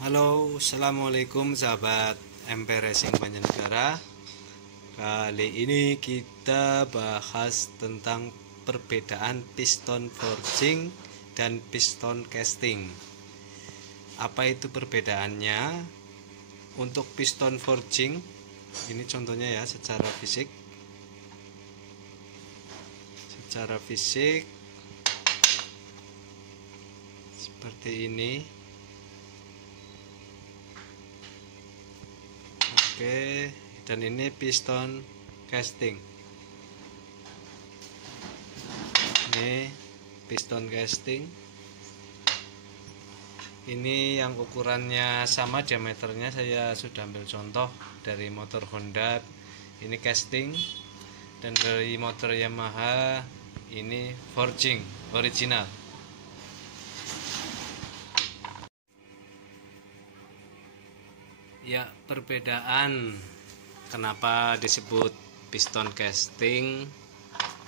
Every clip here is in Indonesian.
Halo, assalamualaikum sahabat MP Racing Banjarnegara. Kali ini kita bahas tentang perbedaan piston forging dan piston casting. Apa itu perbedaannya? Untuk piston forging, ini contohnya ya secara fisik. Seperti ini. Oke, dan ini piston casting. Ini piston casting. Ini yang ukurannya sama, diameternya saya sudah ambil contoh dari motor Honda. Ini casting, dan dari motor Yamaha ini forging original. Ya, perbedaan kenapa disebut piston casting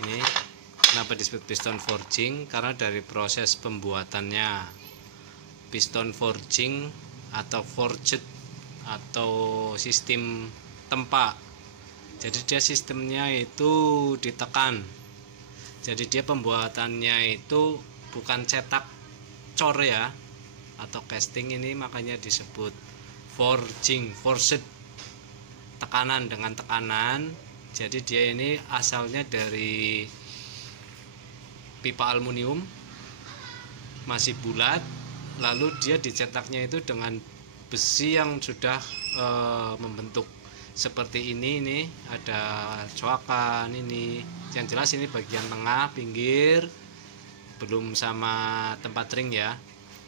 ini, kenapa disebut piston forging, karena dari proses pembuatannya. Piston forging atau forged atau sistem tempa, jadi dia sistemnya itu ditekan, jadi dia pembuatannya itu bukan cetak cor ya, atau casting ini makanya disebut forging, forced, tekanan dengan tekanan. Jadi dia ini asalnya dari pipa aluminium masih bulat, lalu dia dicetaknya itu dengan besi yang sudah membentuk seperti ini ada coakan. Ini yang jelas ini bagian tengah, pinggir, belum sama tempat ring ya.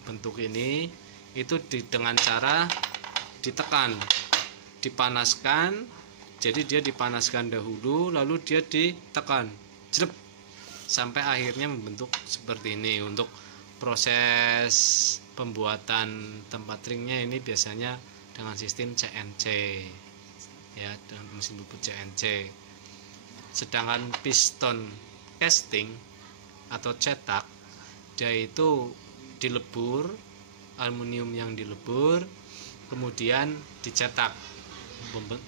Bentuk ini itu dengan cara ditekan, dipanaskan. Jadi dia dipanaskan dahulu, lalu dia ditekan, jrep, sampai akhirnya membentuk seperti ini. Untuk proses pembuatan tempat ringnya ini biasanya dengan sistem CNC ya, dengan mesin bubut CNC. Sedangkan piston casting atau cetak, dia itu dilebur, aluminium yang dilebur kemudian dicetak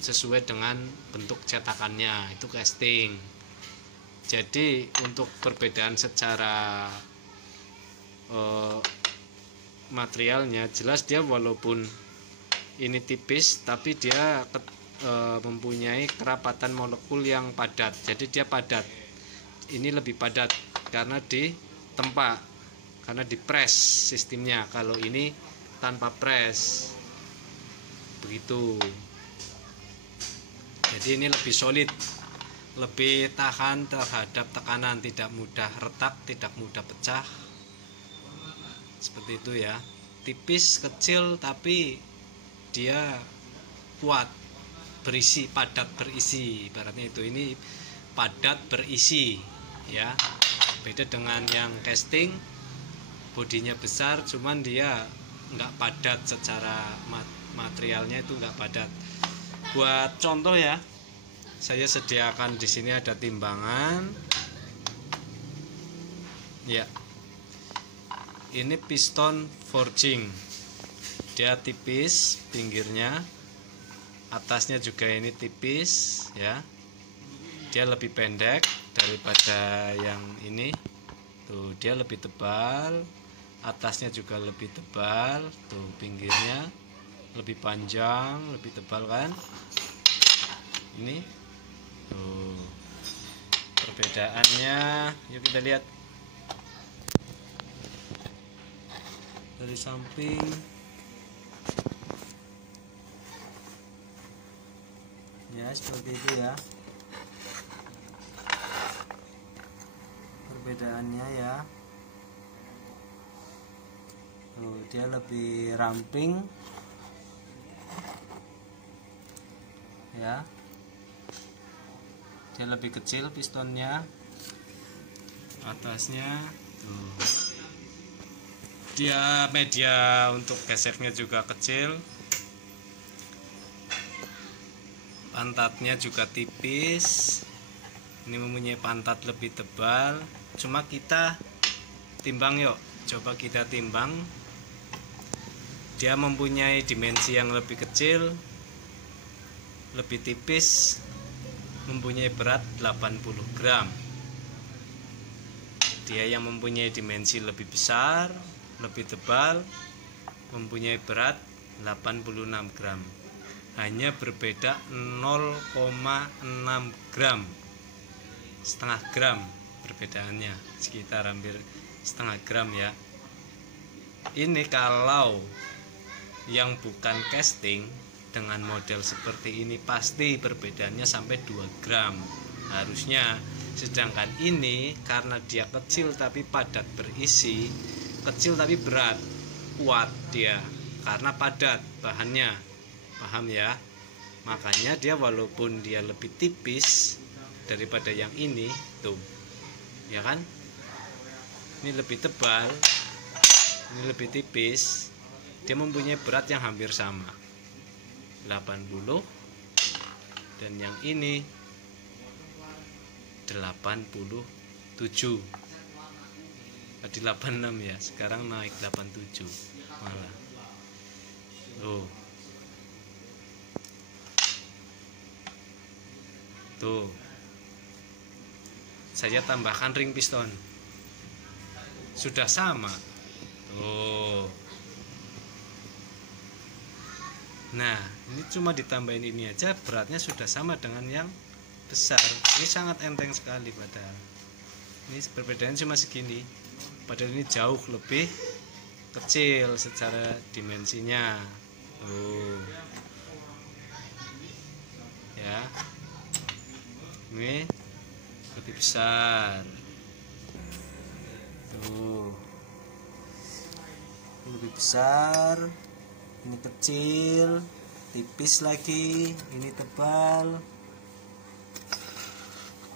sesuai dengan bentuk cetakannya, itu casting. Jadi untuk perbedaan secara materialnya, jelas dia walaupun ini tipis tapi dia mempunyai kerapatan molekul yang padat, jadi dia padat. Ini lebih padat karena ditempa, karena di press sistemnya. Kalau ini tanpa press, begitu. Jadi ini lebih solid, lebih tahan terhadap tekanan, tidak mudah retak, tidak mudah pecah, seperti itu ya. Tipis, kecil, tapi dia kuat, berisi, padat berisi, ibaratnya itu. Ini padat berisi ya, beda dengan yang casting, bodinya besar cuman dia nggak padat, secara materialnya itu nggak padat. Buat contoh ya, saya sediakan di sini ada timbangan ya. Ini piston forging, dia tipis pinggirnya, atasnya juga ini tipis ya. Dia lebih pendek daripada yang ini tuh, dia lebih tebal, atasnya juga lebih tebal tuh, pinggirnya lebih panjang, lebih tebal kan. Ini tuh perbedaannya. Yuk kita lihat dari samping. Ya, seperti itu ya perbedaannya ya. Tuh, dia lebih ramping ya, dia lebih kecil pistonnya, atasnya tuh, dia media untuk geseknya juga kecil, pantatnya juga tipis. Ini mempunyai pantat lebih tebal. Cuma kita timbang, yuk coba kita timbang dia mempunyai dimensi yang lebih kecil, lebih tipis, mempunyai berat 80 gram. Dia yang mempunyai dimensi lebih besar, lebih tebal, mempunyai berat 86 gram. Hanya berbeda 0,6 gram, setengah gram perbedaannya, sekitar hampir setengah gram ya. Ini kalau yang bukan casting dengan model seperti ini pasti perbedaannya sampai 2 gram harusnya. Sedangkan ini karena dia kecil tapi padat berisi, kecil tapi berat, kuat dia karena padat bahannya, paham ya? Makanya dia walaupun dia lebih tipis daripada yang ini tuh, ya kan? Ini lebih tebal, ini lebih tipis, dia mempunyai berat yang hampir sama, 80, dan yang ini 87. Tadi 86 ya, sekarang naik 87 malah. Tuh. Saya tambahkan ring piston. Sudah sama. Tuh. Nah, ini cuma ditambahin ini aja beratnya sudah sama dengan yang besar. Ini sangat enteng sekali padahal. Ini perbedaannya cuma segini. Padahal ini jauh lebih kecil secara dimensinya. Ya. Ini lebih besar. Tuh. Lebih besar. Ini kecil, tipis lagi, ini tebal,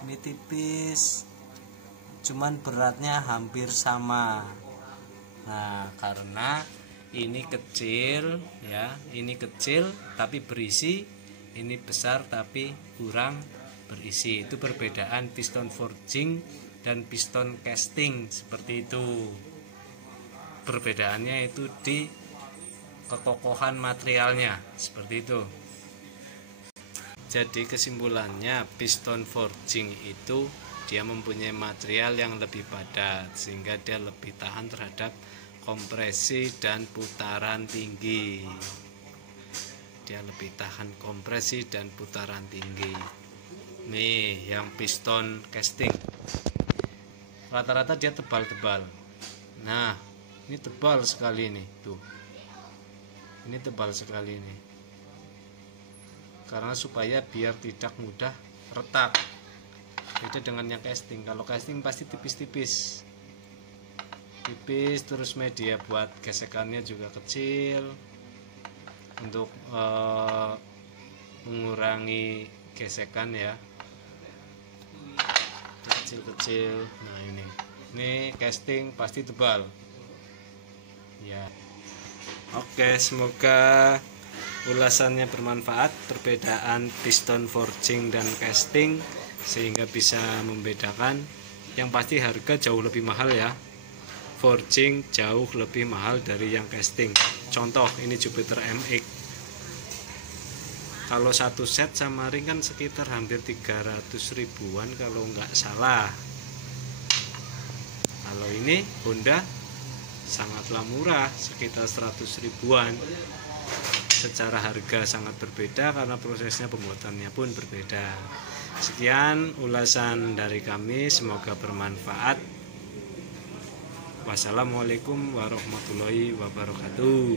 ini tipis, cuman beratnya hampir sama. Nah, karena ini kecil ya, ini kecil tapi berisi, ini besar tapi kurang berisi. Itu perbedaan piston forging dan piston casting, seperti itu. Perbedaannya itu di kekokohan materialnya, seperti itu. Jadi kesimpulannya, piston forging itu dia mempunyai material yang lebih padat sehingga dia lebih tahan terhadap kompresi dan putaran tinggi. Dia lebih tahan kompresi dan putaran tinggi. Nih yang piston casting, rata-rata dia tebal-tebal. Nah, ini tebal sekali nih, tuh. Ini tebal sekali ini, karena supaya biar tidak mudah retak. Beda dengan yang casting. Kalau casting pasti tipis-tipis, terus media buat gesekannya juga kecil untuk mengurangi gesekan ya, kecil-kecil. Nah ini casting pasti tebal ya. Oke, semoga ulasannya bermanfaat, perbedaan piston forging dan casting, sehingga bisa membedakan. Yang pasti harga jauh lebih mahal ya. Forging jauh lebih mahal dari yang casting. Contoh ini Jupiter MX, kalau satu set sama ring kan sekitar hampir 300 ribuan kalau nggak salah. Kalau ini Honda sangatlah murah, sekitar 100 ribuan. Secara harga sangat berbeda karena prosesnya pembuatannya pun berbeda. Sekian ulasan dari kami, semoga bermanfaat. Wassalamualaikum warahmatullahi wabarakatuh.